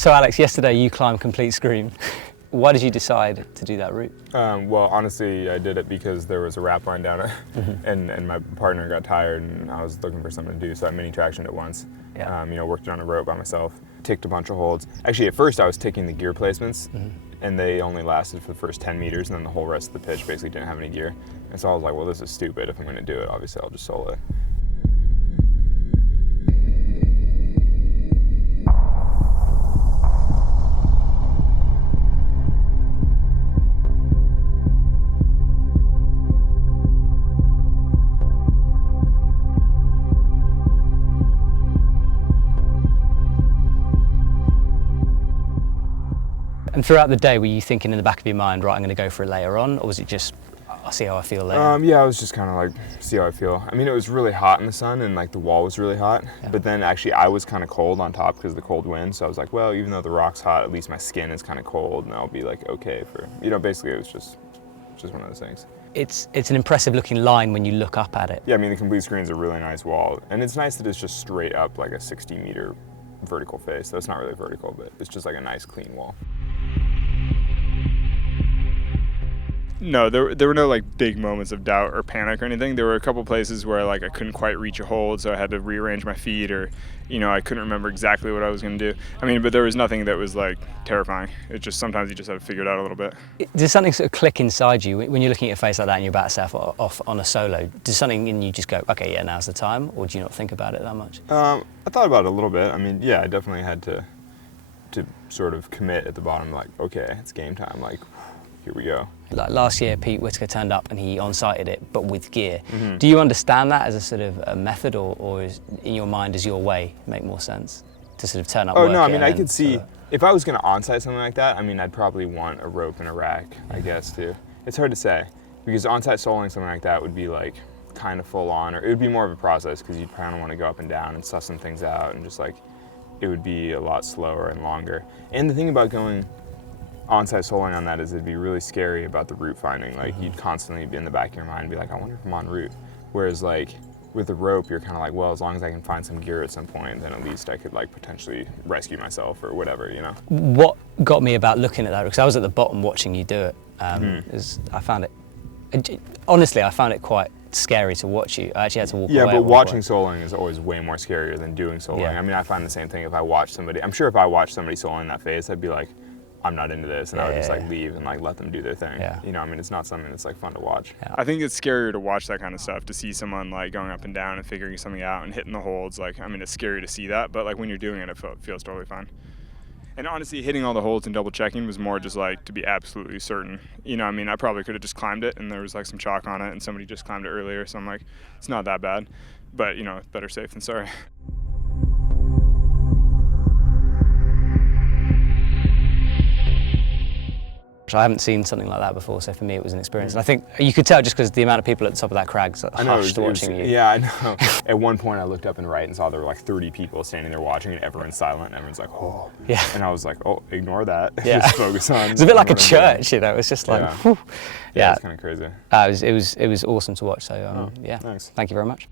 So Alex, yesterday you climbed Complete Scream. Why did you decide to do that route? Well, honestly, I did it because there was a rap line down it, and my partner got tired, and I was looking for something to do, so I mini tractioned it once. Yeah. Worked it on a rope by myself, ticked a bunch of holds. Actually, at first I was ticking the gear placements, and they only lasted for the first 10 meters, and then the whole rest of the pitch basically didn't have any gear. And so I was like, well, this is stupid. If I'm going to do it, obviously I'll just solo it. And throughout the day, were you thinking in the back of your mind, right, I'm going to go for it later on, or was it just, I'll see how I feel later? Yeah, I was just kind of like, see how I feel. I mean, it was really hot in the sun, and like the wall was really hot, but then actually I was kind of cold on top because of the cold wind, so I was like, well, even though the rock's hot, at least my skin is kind of cold, and I'll be like, okay for, basically it was just one of those things. It's an impressive looking line when you look up at it. Yeah, I mean, the Complete Screen's a really nice wall, and it's nice that it's just straight up like a 60-meter vertical face. So it's not really vertical, but it's just like a nice clean wall. No, there were no like big moments of doubt or panic or anything. There were a couple places where like I couldn't quite reach a hold, so I had to rearrange my feet, or I couldn't remember exactly what I was going to do. I mean, but there was nothing that was like terrifying. It just sometimes you just have to figure it out a little bit. Does something sort of click inside you when you're looking at your face like that and you're about to set off on a solo? Does something in you just go, okay, yeah, now's the time, or do you not think about it that much? I thought about it a little bit. I mean, yeah, I definitely had to sort of commit at the bottom, like, okay, it's game time, like, here we go. Like last year, Pete Whitaker turned up and he on-sighted it, but with gear. Do you understand that as a sort of a method, or is, in your mind, does your way make more sense to sort of turn up? Oh no, I mean, I could see, if I was going to on-sight something like that, I mean, I'd probably want a rope and a rack, I guess, too. It's hard to say, because on-sight soloing something like that would be like kind of full on, or it would be more of a process, because you'd kind of want to go up and down and suss some things out, and just like, it would be a lot slower and longer. And the thing about going on-site soloing on that is it'd be really scary about the route finding. Like you'd constantly be in the back of your mind and be like, I wonder if I'm en route. Whereas like with the rope, you're kind of like, well, as long as I can find some gear at some point, then at least I could like potentially rescue myself or whatever, What got me about looking at that, because I was at the bottom watching you do it, is I found it, honestly, I found it quite scary to watch you. I actually had to walk away. Yeah, but watching soloing is always way more scarier than doing soloing. Yeah. I mean, I find the same thing if I watch somebody. I'm sure if I watched somebody soloing that phase, I'd be like, I'm not into this, and I would just like leave and like let them do their thing. Yeah. I mean, it's not something that's like fun to watch. Yeah. I think it's scarier to watch that kind of stuff, to see someone like going up and down and figuring something out and hitting the holds. Like, I mean, it's scary to see that, but like when you're doing it, it feels totally fine. And honestly, hitting all the holds and double checking was more just like to be absolutely certain. I mean, I probably could have just climbed it and there was like some chalk on it and somebody just climbed it earlier, so I'm like, it's not that bad. But, better safe than sorry. I haven't seen something like that before, so for me it was an experience. And I think you could tell just because the amount of people at the top of that crag's hushed watching you. Yeah, I know. At one point I looked up and right and saw there were like 30 people standing there watching, and everyone's silent and everyone's like, oh. Yeah. And I was like, oh, ignore that. Yeah. Just focus on. It's a bit like a church, It's just like, yeah. whew. Yeah, it's kind of crazy. It was awesome to watch. So yeah, Thanks. Thank you very much.